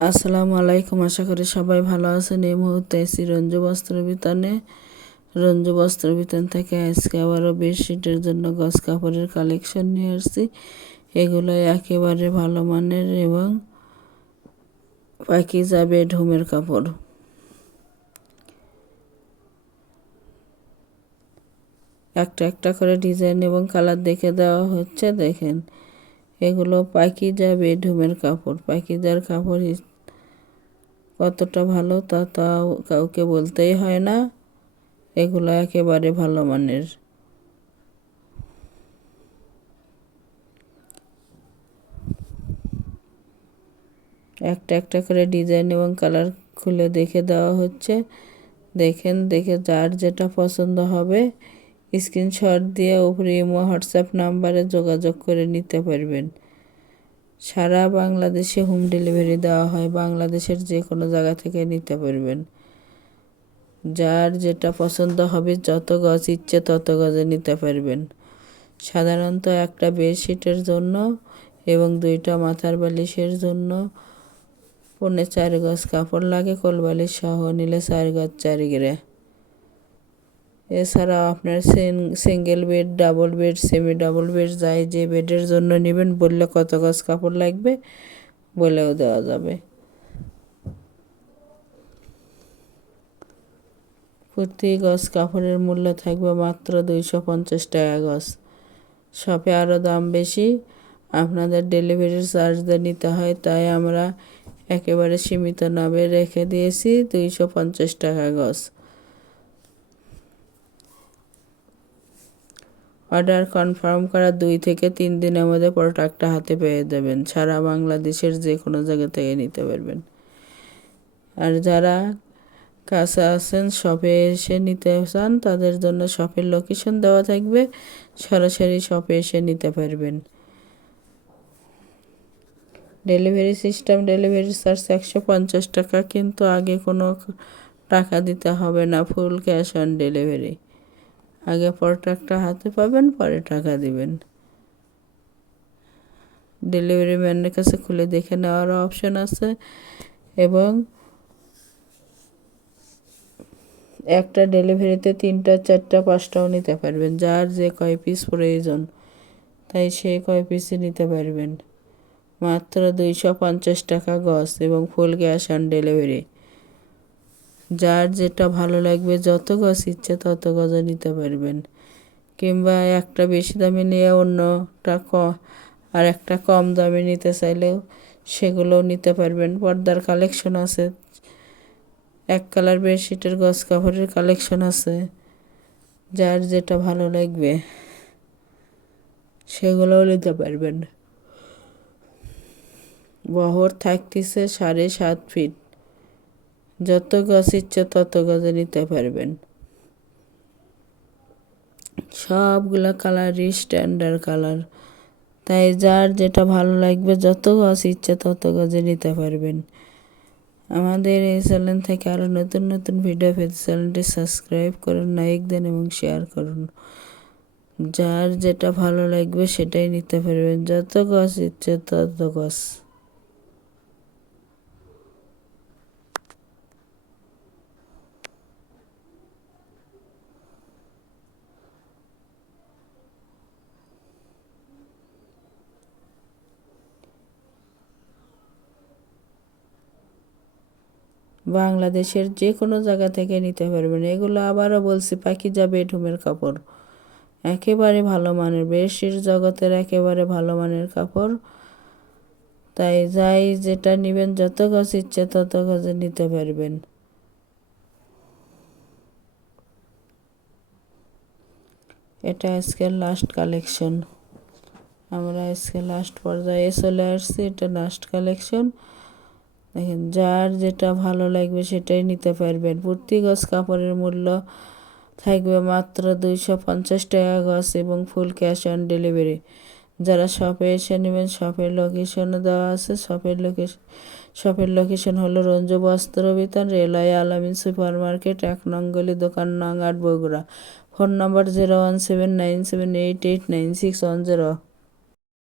আসসালামু আলাইকুম, আশা করি সবাই ভালো আছেন। এই মুহূর্তে এসি রঞ্জু বস্ত্র বিতানে। রঞ্জু বস্ত্র বিতান থেকে আজকে আবারও বেডশিটের জন্য গজ কাপড়ের কালেকশন নিয়ে আসছি। এগুলো একেবারে ভালো মানের এবং পাকিজা বেডরুমের কাপড়। একটা একটা করে ডিজাইন এবং কালার দেখে দেওয়া হচ্ছে। দেখেন, এগুলো পাকিজা বেডরুমের কাপড়। পাকিজার কাপড় কতটা ভালো তা কাউকে বলতেই হয় না। এগুলো একেবারে ভালো মানের। একটা একটা করে ডিজাইন এবং কালার খুলে দেখে দেওয়া হচ্ছে। দেখেন, দেখে যার যেটা পছন্দ হবে স্ক্রিনশট দিয়ে উপরে ইমো হোয়াটসঅ্যাপ নাম্বারে যোগাযোগ করে নিতে পারবেন। সারা বাংলাদেশে হোম ডেলিভারি দেওয়া হয়। বাংলাদেশের যে কোনো জায়গা থেকে নিতে পারবেন। যার যেটা পছন্দ হবে, যত গজ ইচ্ছে তত গজে নিতে পারবেন। সাধারণত একটা বেডশিটের জন্য এবং 2টা মাথার বালিশের জন্য 4.5 গজ কাপড় লাগে। কোলবালিশ সহ নিলে 4 গজ 4 গিরে। এছাড়াও আপনার single bed, double bed, semi double bed যাই যে বেডের জন্য নেবেন বললে কত গজ কাপড় লাগবে বলেও দেওয়া যাবে। প্রতি গজ কাপড়ের মূল্য থাকবে মাত্র 250 টাকা গজ। শপে আরও দাম বেশি, আপনাদের ডেলিভারির চার্জ নিতে হয়, তাই আমরা একেবারে সীমিত দামে রেখে দিয়েছি 250 টাকা গজ। অর্ডার কনফার্ম করা 2 থেকে 3 দিনের মধ্যে প্রোডাক্টটা হাতে পেয়ে যাবেন। সারা বাংলাদেশের যে কোনো জায়গা থেকে নিতে পারবেন। আর যারা কাছে আছেন, শপে এসে নিতে চান, তাদের জন্য শপের লোকেশন দেওয়া থাকবে, সরাসরি শপে এসে নিতে পারবেন। ডেলিভারি সিস্টেম, ডেলিভারি চার্জ 150 টাকা, কিন্তু আগে কোনো টাকা দিতে হবে না। Full cash on delivery. আগে প্রোডাক্টটা হাতে পাবেন, পরে টাকা দিবেন। ডেলিভারি ম্যানের কাছে খুলে দেখে নেওয়ারও অপশন আছে এবং একটা ডেলিভারিতে 3টা, 4টা, 5টাও নিতে পারবেন। যার যে কয় পিস প্রয়োজন তাই সে কয় পিসই নিতে পারবেন। মাত্র 250 টাকা গজ এবং ফুল ক্যাশ অন ডেলিভারি। যার যেটা ভালো লাগবে, যত গজ ইচ্ছে তত গজও নিতে পারবেন। কিংবা একটা বেশি দামে নিয়ে অন্যটা আর একটা কম দামে নিতে চাইলেও সেগুলোও নিতে পারবেন। পর্দার কালেকশন আছে, এক কালার বেডশিটের গজ কাপড়ের কালেকশন আছে। যার যেটা ভালো লাগবে সেগুলোও নিতে পারবেন। বহর থাকতেছে 7.5 ফিট। যত গজ ইচ্ছে তত গজে নিতে পারবেন। সবগুলো কালারই স্ট্যান্ডার্ড কালার, তাই যার যেটা ভালো লাগবে যত গজ ইচ্ছে তত গজে নিতে পারবেন। আমাদের এই চ্যানেল থেকে আরও নতুন নতুন ভিডিও পেতে চ্যানেলটি সাবস্ক্রাইব করুন, লাইক দেন এবং শেয়ার করুন। যার যেটা ভালো লাগবে সেটাই নিতে পারবেন। যত গজ ইচ্ছে তত গজ। বাংলাদেশের যে কোনো জায়গা থেকে নিতে পারবেন। এগুলো আবারও বলছি পাকিজা বেডরুমের কাপড়। একেবারে ভালো মানের, বেডশিট জগতের একেবারে ভালো মানের কাপড়। তাই যাই যেটা নেবেন, যত গজ ইচ্ছে তত গজে নিতে পারবেন। এটা আজকের লাস্ট কালেকশন। আমরা আজকে লাস্ট পর্যায়ে চলে আসছি। এটা লাস্ট কালেকশন। দেখেন, যার যেটা ভালো লাগবে সেটাই নিতে পারবেন। প্রতি গজ কাপড়ের মূল্য থাকবে মাত্র 250 টাকা গজ এবং ফুল ক্যাশ অন ডেলিভারি। যারা শপে এসে নেবেন, শপের লোকেশনও দেওয়া আছে। শপের লোকেশন হলো রঞ্জু বস্ত্র বিতান, রেলওয়ে আলামিন সুপার মার্কেট, 1 নং গলি, দোকান নং 8, বগুড়া। ফোন নম্বর 01797889610।